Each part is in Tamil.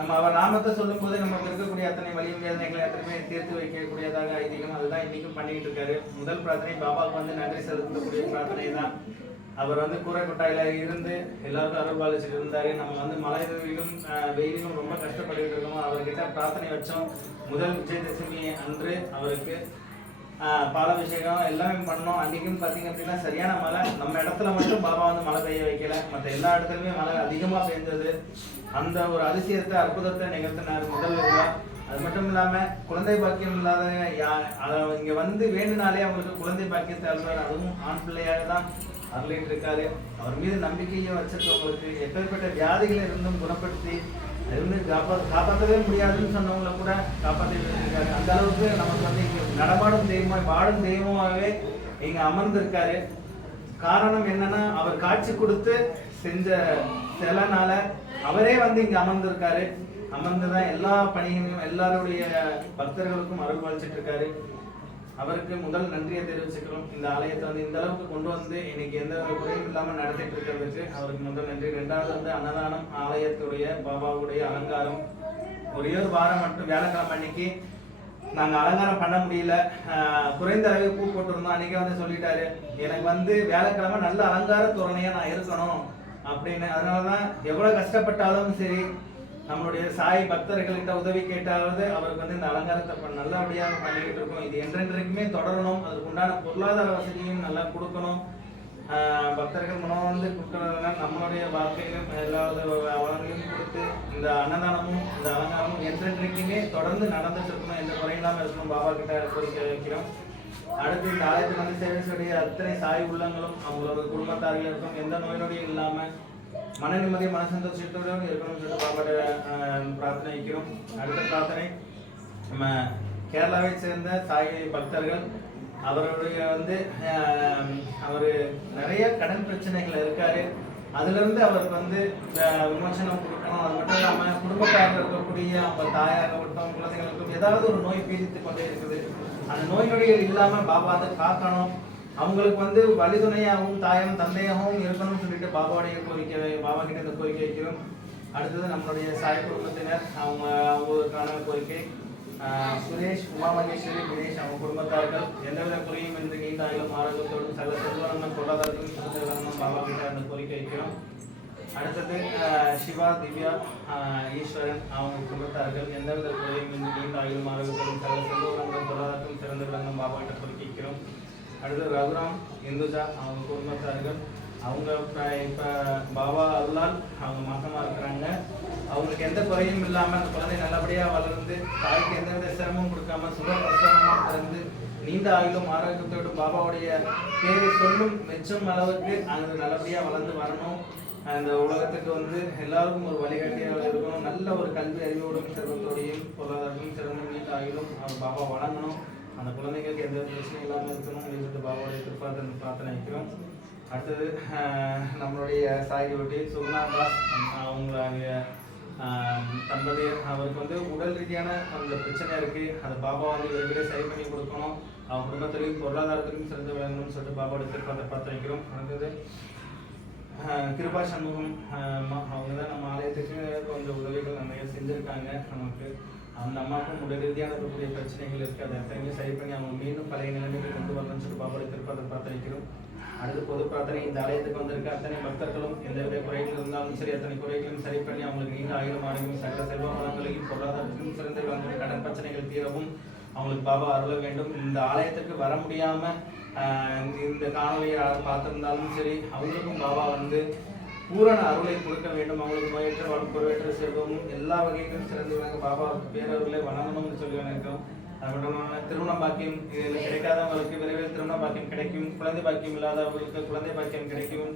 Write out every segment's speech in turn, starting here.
நம்ம அவர் நாமத்தை சொல்லும் போது நமக்கு இருக்கக்கூடிய அத்தனை வலியும் வேதனைகளை அத்தனை தீர்த்து வைக்கக்கூடியதாக ஐதீகம். அதுதான் இன்னைக்கும் பண்ணிட்டு இருக்காரு. முதல் பிரார்த்தனை பாபாவுக்கு வந்து நன்றி செலுத்தக்கூடிய பிரார்த்தனை தான். அவர் வந்து கூரை கொட்டாயில இருந்து எல்லாருக்கும் அருள் பாலிச்சுட்டு இருந்தாரு. நம்ம வந்து மழையிலும் வெயிலும் ரொம்ப கஷ்டப்பட்டு இருக்கோம். அவர்கிட்ட பிரார்த்தனை வச்சோம். முதல் விஜயதசமி அன்று அவருக்கு பாலாபிஷேகம் எல்லாமே பண்ணோம். அன்னைக்கும் பார்த்தீங்க அப்படின்னா சரியான மழை. நம்ம இடத்துல மட்டும் பாபா வந்து மழை பெய்ய வைக்கல, மற்ற எல்லா இடத்துலையுமே மழை அதிகமாக பெய்ந்தது. அந்த ஒரு அதிசயத்தை அற்புதத்தை நிகழ்த்தினார் முதல் விழா. அது மட்டும் இல்லாம குழந்தை பாக்கியம் இல்லாத இங்க வந்து வேண்டுனாலே அவங்களுக்கு குழந்தை பாக்கியத்தை அருள்வார். அதுவும் ஆண் பிள்ளையாக தான் அருளிட்டு இருக்காரு. அவர் மீது நம்பிக்கையை வச்சிருக்கவங்களுக்கு எப்பேற்பட்ட வியாதிகளை இருந்தும் குணப்படுத்தி இருந்து காப்பாற்றவே முடியாதுன்னு சொன்னவங்களை கூட காப்பாற்றிருக்காரு. அந்த அளவுக்கு நமக்கு வந்து இங்க நடமாடும் தெய்வமாய் வாடும் தெய்வமாகவே இங்க அமர்ந்திருக்காரு. காரணம் என்னன்னா அவர் காட்சி கொடுத்து செஞ்ச சிலனால அவரே வந்து இங்க அமர்ந்திருக்காரு. அமர்ந்துதான் எல்லா பணிகளையும் எல்லாருடைய பக்தர்களுக்கும் அருள் பாலிச்சிட்டு இருக்காரு. அவருக்கு முதல் நன்றியை தெரிவிச்சுக்கிறோம். இந்த ஆலயத்தை வந்து இந்த அளவுக்கு கொண்டு வந்து இன்னைக்கு எந்த குறையும் இல்லாம நடத்திட்டு இருக்கிறதுக்கு அவருக்கு முதல் நன்றி. ரெண்டாவது வந்து அன்னதானம், ஆலயத்துடைய பாபாவுடைய அலங்காரம். ஒரே ஒரு வாரம் மட்டும் வியாழக்கிழமை அன்னைக்கு நாங்க அலங்காரம் பண்ண முடியல, குறைந்த அளவு பூ போட்டிருந்தோம். அன்னைக்கே வந்து சொல்லிட்டாரு, எனக்கு வந்து வியாழக்கிழமை நல்ல அலங்கார தோரணையா நான் இருக்கணும் அப்படின்னு. அதனாலதான் எவ்வளவு கஷ்டப்பட்டாலும் சரி நம்மளுடைய சாய் பக்தர்கள்கிட்ட உதவி கேட்டாவது அவருக்கு வந்து இந்த அலங்காரத்தை நல்லபடியாக பண்ணிக்கிட்டு இருக்கோம். இது என்றென்றைக்குமே தொடரணும். அதுக்கு உண்டான பொருளாதார வசதியும் நல்லா கொடுக்கணும். பக்தர்கள் மனம் வந்து கொடுக்கறதுனால நம்மளுடைய வாழ்க்கையிலும் எல்லா வளங்களையும் கொடுத்து இந்த அன்னதானமும் இந்த அலங்காரமும் என்றென்றைக்குமே தொடர்ந்து நடந்துட்டு இருக்கணும். எந்த குறையில்லாம இருக்கணும். பாபா கிட்ட கோரிக்கை வைக்கிறோம். அடுத்து இந்த ஆலயத்துக்கு வந்து சேவை செய்ய அத்தனை சாய் உள்ளங்களும் அவங்களோட குடும்பத்தார்கள் இருக்கும். எந்த நோயினோடையும் இல்லாம மன நிம்மதி மன சந்தோஷத்தோடு இருக்கணும்னு சொல்லிட்டு பாபாட்ட பிரார்த்தனை வைக்கிறோம். அடுத்த பிரார்த்தனை நம்ம கேரளாவை சேர்ந்த சாய் பக்தர்கள். அவருடைய வந்து அவரு நிறைய கடன் பிரச்சனைகள் இருக்காரு. அதுல இருந்து அவருக்கு வந்து விமோசனம் கொடுக்கணும். அது மட்டும் இல்லாம குடும்பத்தாரில் இருக்கக்கூடிய அவங்க தாயாகட்டும் குழந்தைகளுக்கும் ஏதாவது ஒரு நோய் பீடித்து கொண்டே இருக்குது. அந்த நோய் நொடிகள் இல்லாம பாபா அதை காக்கணும். அவங்களுக்கு வந்து வழிதுணையாகவும் தாயும் தந்தையாகவும் இருக்கணும்னு சொல்லிட்டு பாபாவுடைய கோரிக்கை பாபா கிட்ட இந்த கோரிக்கை வைக்கிறோம். அடுத்தது நம்மளுடைய சாய் குடும்பத்தினர் அவங்களுக்கான கோரிக்கை. சுரேஷ், உமா மகேஸ்வரி, தினேஷ் அவங்க குடும்பத்தார்கள் எந்தவித குறையும் என்று நீண்ட ஆயுளும் ஆரோக்கியத்தோடும் சகல செல்வரங்களும் பொருளாதாரத்தையும் சிறந்த விளங்கணும் பாபா கிட்ட அந்த கோரிக்கை வைக்கிறோம். அடுத்தது சிவா, திவ்யா, ஈஸ்வரன் அவங்க குடும்பத்தார்கள் எந்தவித குறையும் என்று நீண்ட ஆயுளும் ஆரோக்கியத்தோடும் சகல செல்வரங்களும் பொருளாதாரத்தையும் சிறந்த விளங்கணும் பாபா கிட்ட கோரிக்கை வைக்கிறோம். அடுத்து ரகுராம், இந்துஜா அவங்க குடும்பத்தார்கள். அவங்க இப்போ பாபா அருளால் அவங்க மாசமாக இருக்கிறாங்க. அவங்களுக்கு எந்த குறையும் இல்லாமல் அந்த குழந்தை நல்லபடியாக வளர்ந்து தாய்க்கு எந்தவித சிரமமும் கொடுக்காம சுகப்பிரசவமாக பிறந்து நீண்ட ஆயுளும் ஆரோக்கியத்தோடு பாபாவுடைய பேரை சொல்லும் மெச்சும் அளவுக்கு அது நல்லபடியாக வளர்ந்து வரணும். அந்த உலகத்துக்கு வந்து எல்லாருக்கும் ஒரு வழிகாட்டியாக இருக்கணும். நல்ல ஒரு கல்வி அறிவோடும் செல்வத்தோடையும் பொருளாதாரத்தையும் சிறந்த நீண்ட ஆயுளும் அவர் பாபா வழங்கணும். அந்த குழந்தைங்களுக்கு எந்த பிரச்சனையும் இல்லாமல் இருக்கணும் சொல்லிட்டு பாபாவுடைய பிரார்த்தனை வைக்கிறோம். அடுத்தது நம்மளுடைய சாய்குட்டி சுகுணாதாஸ் அவங்களுடைய தம்பதியர். அவருக்கு வந்து உடல் ரீதியான அந்த பிரச்சனை இருக்கு. அது பாபா வந்து விரைவிலே சரி பண்ணி கொடுக்கணும். அவங்க குடும்பத்திலையும் பொருளாதாரத்திலையும் சிறந்து விளங்கணும்னு சொல்லிட்டு பாபாவுடைய பிரார்த்தனை வைக்கிறோம். அடுத்தது கிருபா சண்முகம் அவங்க தான் நம்ம ஆலயத்துக்கு கொஞ்சம் உதவிகள் நிறைய செஞ்சுருக்காங்க. நமக்கு அந்த அம்மாவுக்கும் உடல் ரீதியான இருக்கக்கூடிய பிரச்சனைகள் இருக்குது. அதை எத்தனையுமே சரி பண்ணி அவங்க மீண்டும் பழைய நிலைமைக்கு கொண்டு வரணும்னு சொல்லிட்டு பாபாவுடைய பிரார்த்தனை வைக்கிறோம். அடுத்து பொது பிரார்த்தனை. இந்த ஆலயத்துக்கு வந்திருக்க அத்தனை பக்தர்களும் எந்தவித குறைகள் இருந்தாலும் சரி அத்தனை குறைகளையும் சரி பண்ணி அவங்களுக்கு நீண்ட ஆயுளும் ஆரோக்கியம் சகல செல்வ வளங்களையும் பொருளாதாரத்திலும் சிறந்த விளங்கும் கடன் பிரச்சனைகள் தீரவும் அவங்களுக்கு பாபா அருள வேண்டும். இந்த ஆலயத்துக்கு வர முடியாம இந்த காணொலியை பார்த்திருந்தாலும் சரி அவங்களுக்கும் பாபா வந்து பூரண அருளை கொடுக்க வேண்டும். அவங்களுக்கு நோயற்ற வாழ்க்கை பொருளற்ற செல்வமும் எல்லா வகையிலும் சிறந்து விளங்க பாபா பேரவர்களை வணங்கணும்னு சொல்லி நினைக்கிறோம். அது மட்டும் இல்லாமல் திருமண பாக்கியம் இதில் கிடைக்காதவங்களுக்கு விரைவில் திருமண பாக்கியம் கிடைக்கும். குழந்தை பாக்கியம் இல்லாதவர்களுக்கு குழந்தை பாக்கியம் கிடைக்கும்.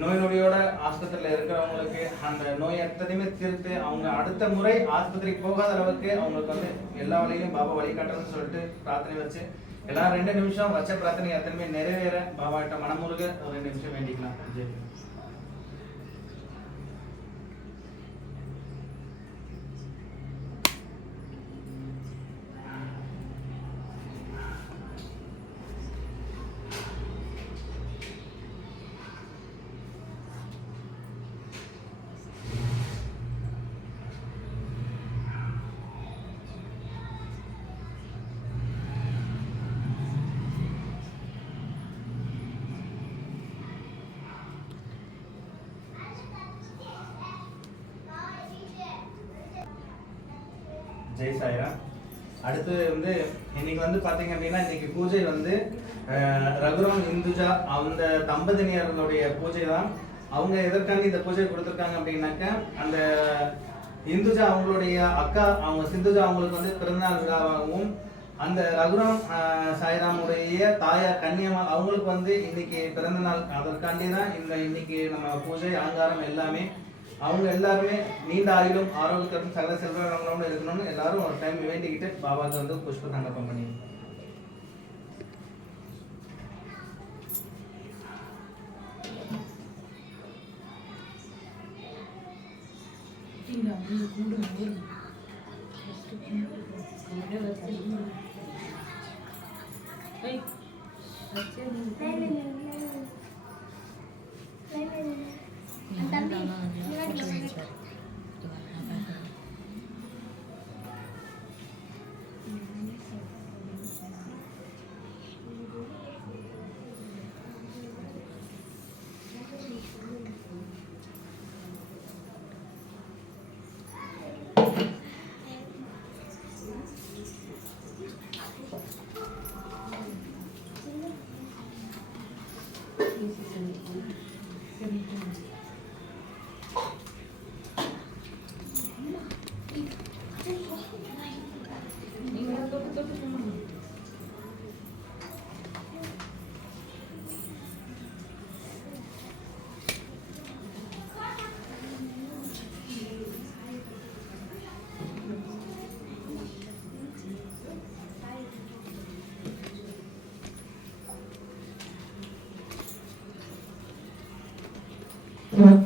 நோய் நொடியோட ஆஸ்பத்திரியில் இருக்கிறவங்களுக்கு அந்த நோய் எத்தனையுமே தீர்த்து அவங்க அடுத்த முறை ஆஸ்பத்திரிக்கு போகாத அளவுக்கு அவங்களுக்கு வந்து எல்லா வழியிலும் பாபா வழிகாட்டுறதுன்னு சொல்லிட்டு பிரார்த்தனை வச்சு எல்லாம் 2 நிமிஷம் வச்ச பிரார்த்தனை எத்தனையுமே நிறைவேற பாபா கிட்ட மனமுருக ஒரு 2 நிமிஷம் வேண்டிக்கலாம். ஜெய் சாய்ராம். அடுத்து வந்து இன்னைக்கு வந்து பாத்தீங்க அப்படின்னா இன்னைக்கு பூஜை வந்து ரகுராம் இந்துஜா அந்த தம்பதியினர்களுடைய பூஜை தான். அவங்க எதற்காண்டி இந்த பூஜை கொடுத்துருக்காங்க அப்படின்னாக்கா, அந்த இந்துஜா அவங்களுடைய அக்கா அவங்க சிந்துஜா அவங்களுக்கு வந்து பிறந்தநாள் விழாவாகவும், அந்த ரகுராம் சாய்ராமுடைய தாயார் கன்னியம்மாள் அவங்களுக்கு வந்து இன்னைக்கு பிறந்த நாள். அதற்காண்டி தான் இந்த இன்னைக்கு நம்ம பூஜை அலங்காரம் எல்லாமே. அவங்க எல்லாருமே நீண்ட ஆயுளும் ஆரோக்கியத்துடன் சகல செல்வங்களோடு இருக்கணும்னு எல்லாரும் ஒரு டைம் வேண்டிக்கிட்டு பாபாவுக்கு வந்து புஷ்ப சங்கல்பம் பண்ணி Mm-hmm.